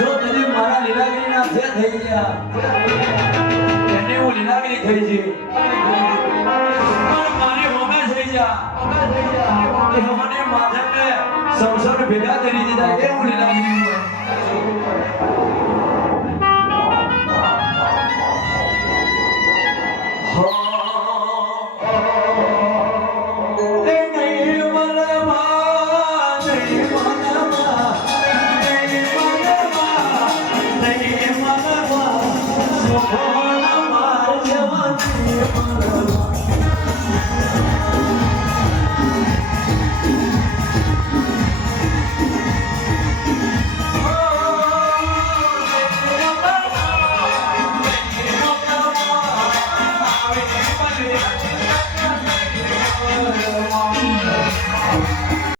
જો તને મારા લીલાગીરીના જે થઈ ગયા, એને હું લીલાગીરી થઈ છે પણ મારી હોમે થઈ ગયા. મને 성서를 배가드리니다. 애울이라 Oh, Hallelujah.